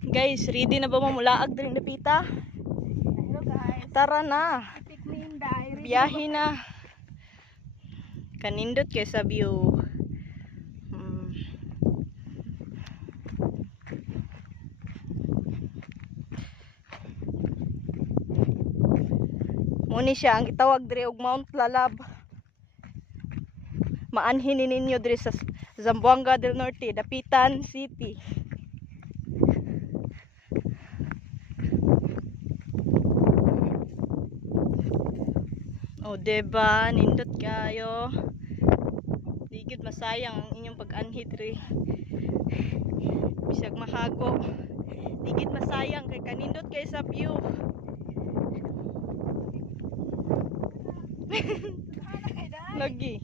Guys, ready na ba mo mulaag diri dapita? Hello guys. Tara na. Pick me in diary. Biyahe na. Kanindot kay sa view. Muni siya ang gitawag diri og Mount Lalab. Maanhin ninyo diri sa Zamboanga del Norte, Dapitan City. O diba, nindot kayo. Digid masayang ang inyong pag-anhi diri. Bisag mahago. Digid masayang kay kanindot kay sa view. Lagi.